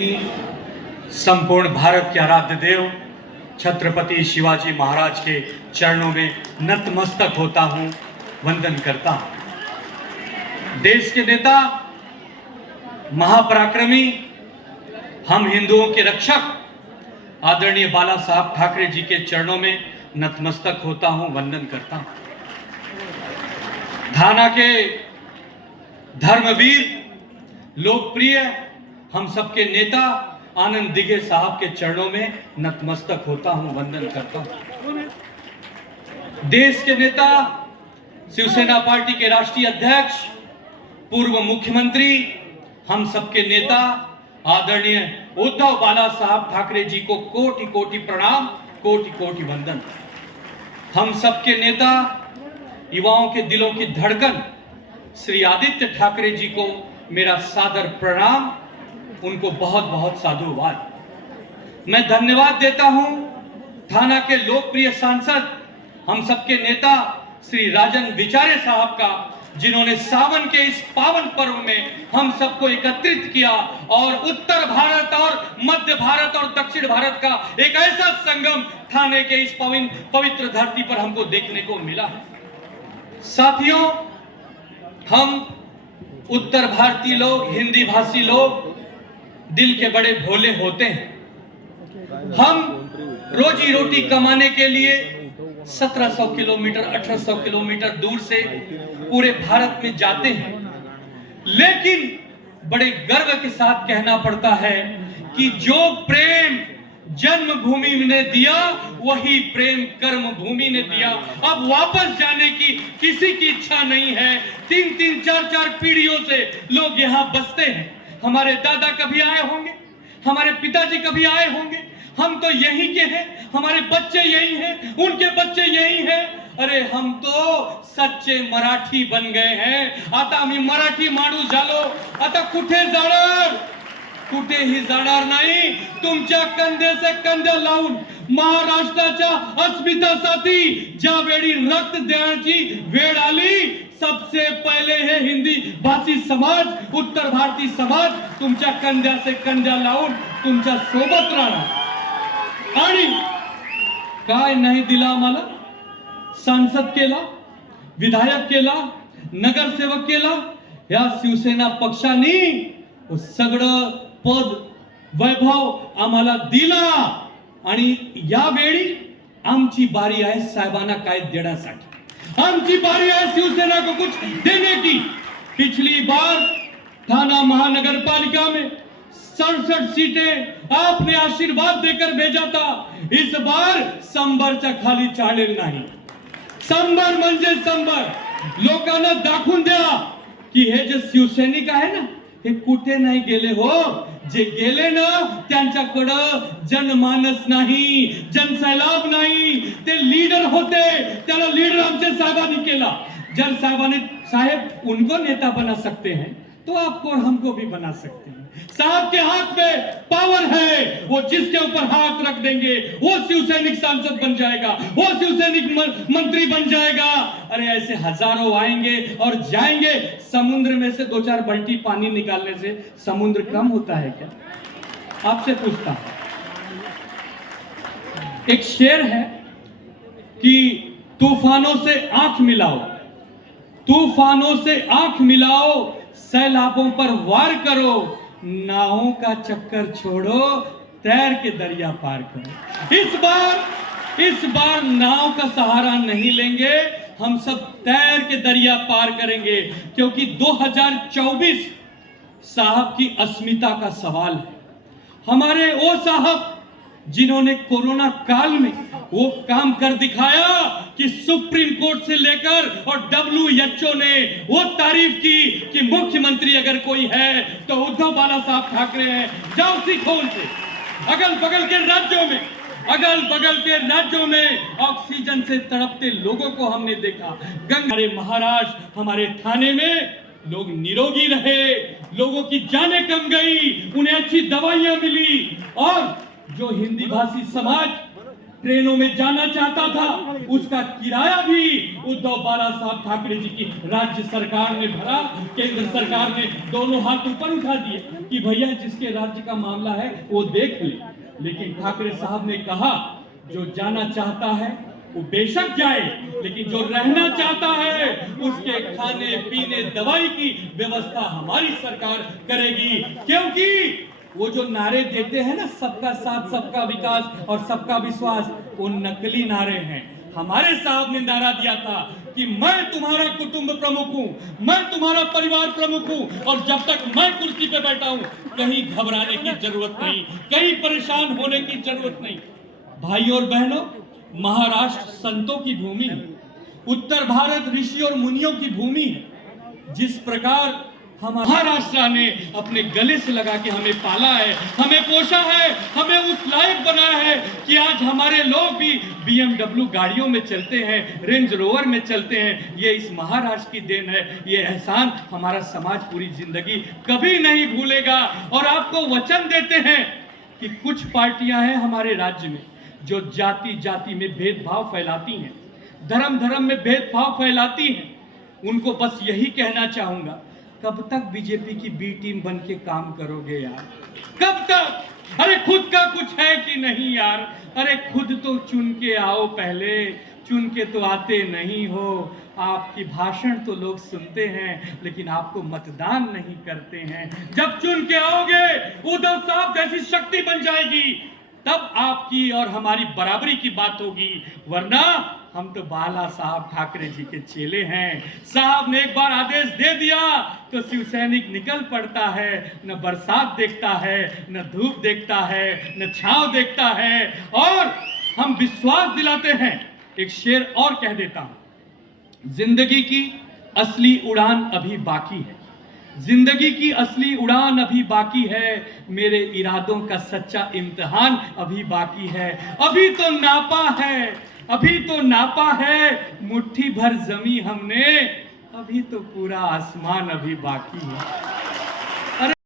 संपूर्ण भारत के आराध्य देव छत्रपति शिवाजी महाराज के चरणों में नतमस्तक होता हूं, वंदन करता हूं। देश के नेता, महापराक्रमी, हम हिंदुओं के रक्षक आदरणीय बाला साहब ठाकरे जी के चरणों में नतमस्तक होता हूं, वंदन करता हूं। थाना के धर्मवीर, लोकप्रिय, हम सबके नेता आनंद दिघे साहब के चरणों में नतमस्तक होता हूं, वंदन करता हूं। देश के नेता, शिवसेना पार्टी के राष्ट्रीय अध्यक्ष, पूर्व मुख्यमंत्री, हम सबके नेता आदरणीय उद्धव बाला साहब ठाकरे जी को कोटि कोटि प्रणाम, कोटि कोटि वंदन। हम सबके नेता, युवाओं के दिलों की धड़कन श्री आदित्य ठाकरे जी को मेरा सादर प्रणाम, उनको बहुत बहुत साधुवाद। मैं धन्यवाद देता हूं थाना के लोकप्रिय सांसद, हम सबके नेता श्री राजन विचारे साहब का, जिन्होंने सावन के इस पावन पर्व में हम सबको एकत्रित किया और उत्तर भारत और मध्य भारत और दक्षिण भारत का एक ऐसा संगम थाने के इस पवित्र धरती पर हमको देखने को मिला है। साथियों, हम उत्तर भारतीय लोग, हिंदी भाषी लोग दिल के बड़े भोले होते हैं। हम रोजी रोटी कमाने के लिए 1700 किलोमीटर, 1800 किलोमीटर दूर से पूरे भारत में जाते हैं, लेकिन बड़े गर्व के साथ कहना पड़ता है कि जो प्रेम जन्मभूमि ने दिया वही प्रेम कर्म भूमि ने दिया। अब वापस जाने की किसी की इच्छा नहीं है। 3-3, 4-4 पीढ़ियों से लोग यहाँ बसते हैं। हमारे दादा कभी आए होंगे, हमारे पिताजी कभी आए होंगे, हम तो यहीं के हैं, हमारे बच्चे यहीं हैं, उनके बच्चे यहीं हैं। अरे हम तो सच्चे मराठी बन गए हैं। आता आम्ही मराठी माणूस झालो, आता कुठे जाणार, कुठेही जाणार नाही। तुमच्या कंधे कंधा लावून महाराष्ट्राच्या अस्मितेसाठी ज्यावेळी रक्त देण्याची वेळ आली, सबसे पहले हे हिंदी भाषी समाज, उत्तर भारतीय समाज तुमच्या कंध्याचे कंधा लावून तुमच्या सोबत राहणार। आणि काय नाही दिला आम्हाला? सांसद केला, विधायक केला, नगरसेवक केला। या शिवसेना पक्षाने सगळं पद, वैभव आम्हाला दिला आणि यावेळी आमची बारी आहे साहेबांना काय देण्यासाठी। आमची बारी है शिवसेना को कुछ देने की। पिछली बार थाना महानगर पालिका में 67 सीटें आपने आशीर्वाद देकर भेजा था। इस बार संभरच्या खाली चालेल नाही। संभर म्हणजे संभर। लोकांना दाखवून द्या की हे जे शिवसैनिक आहे ना, हे कुठे नाही गेले हो। जे गेले ना त्यांच्याकडं जनमानस नाही, जनसैलाब नाही, ते लीडर होते। त्याला लीडर आमचे साहेबांनी केला। जब साहेबांनी, साहेब उनको नेता बना सकते हैं तो आपको और हमको भी बना सकते हैं। साहब के हाथ में पावर है, वो जिसके ऊपर हाथ रख देंगे वो शिवसैनिक सांसद बन जाएगा, वो शिवसैनिक मंत्री बन जाएगा। अरे ऐसे हजारों आएंगे और जाएंगे। समुद्र में से 2-4 बाल्टी पानी निकालने से समुद्र कम होता है क्या? आपसे पूछता हूं। एक शेर है कि तूफानों से आंख मिलाओ, तूफानों से आंख मिलाओ, सैलाबों पर वार करो, नावों का चक्कर छोड़ो, तैर के दरिया पार करो। इस बार नाव का सहारा नहीं लेंगे, हम सब तैर के दरिया पार करेंगे, क्योंकि 2024 साहब की अस्मिता का सवाल है। हमारे वो साहब जिन्होंने कोरोना काल में वो काम कर दिखाया कि सुप्रीम कोर्ट से लेकर और WHO ने वो तारीफ की कि मुख्यमंत्री अगर कोई है तो उद्धव बाला साहब ठाकरे हैं। जाओ सीखो उनसे। अगल बगल के राज्यों में ऑक्सीजन से तड़पते लोगों को हमने देखा। हमारे महाराष्ट्र, हमारे थाने में लोग निरोगी रहे, लोगों की जानें कम गई, उन्हें अच्छी दवाइयां मिली। और जो हिंदी भाषी समाज ट्रेनों में जाना चाहता था, उसका किराया भी उद्धव बाला साहब ठाकरे जी की राज्य सरकार ने भरा। केंद्र सरकार ने दोनों हाथ ऊपर उठा दिए कि भैया जिसके राज्य का मामला है वो देख ले। लेकिन ठाकरे साहब ने कहा जो जाना चाहता है वो बेशक जाए, लेकिन जो रहना चाहता है उसके खाने पीने दवाई की व्यवस्था हमारी सरकार करेगी। क्योंकि वो जो नारे देते हैं ना, सबका साथ सबका विकास और सबका विश्वास, वो नकली नारे हैं। हमारे साहब ने नारा दिया था कि मैं तुम्हारा कुटुंब प्रमुख हूं, मैं तुम्हारा परिवार प्रमुख हूं, और जब तक मैं कुर्सी पे बैठा हूं कहीं घबराने की जरूरत नहीं, कहीं परेशान होने की जरूरत नहीं। भाई और बहनों, महाराष्ट्र संतों की भूमि है, उत्तर भारत ऋषि और मुनियों की भूमि है। जिस प्रकार हम महाराष्ट्र ने अपने गले से लगा के हमें पाला है, हमें पोषा है, हमें उस लायक बनाया है कि आज हमारे लोग भी BMW गाड़ियों में चलते हैं, रेंज रोवर में चलते हैं। ये इस महाराष्ट्र की देन है। ये एहसान हमारा समाज पूरी जिंदगी कभी नहीं भूलेगा। और आपको वचन देते हैं कि कुछ पार्टियां हैं हमारे राज्य में जो जाति जाति में भेदभाव फैलाती हैं, धर्म धर्म में भेदभाव फैलाती हैं। उनको बस यही कहना चाहूंगा, कब तक बीजेपी की बी टीम बन के काम करोगे यार? कब तक? अरे खुद का कुछ है कि नहीं यार? अरे खुद तो चुन के आओ, पहले चुन के तो आते नहीं हो। आपकी भाषण तो लोग सुनते हैं लेकिन आपको मतदान नहीं करते हैं। जब चुन के आओगे, उद्धव साहब जैसी शक्ति बन जाएगी, तब आपकी और हमारी बराबरी की बात होगी। वरना हम तो बाला साहब ठाकरे जी के चेले हैं। साहब ने एक बार आदेश दे दिया तो शिव सैनिक निकल पड़ता है। न बरसात देखता है, न धूप देखता है, न छांव देखता है। और हम विश्वास दिलाते हैं। एक शेर और कह देता हूं, जिंदगी की असली उड़ान अभी बाकी है, जिंदगी की असली उड़ान अभी बाकी है, मेरे इरादों का सच्चा इम्तिहान अभी बाकी है। अभी तो नापा है, अभी तो नापा है, मुट्ठी भर जमी हमने, अभी तो पूरा आसमान अभी बाकी है।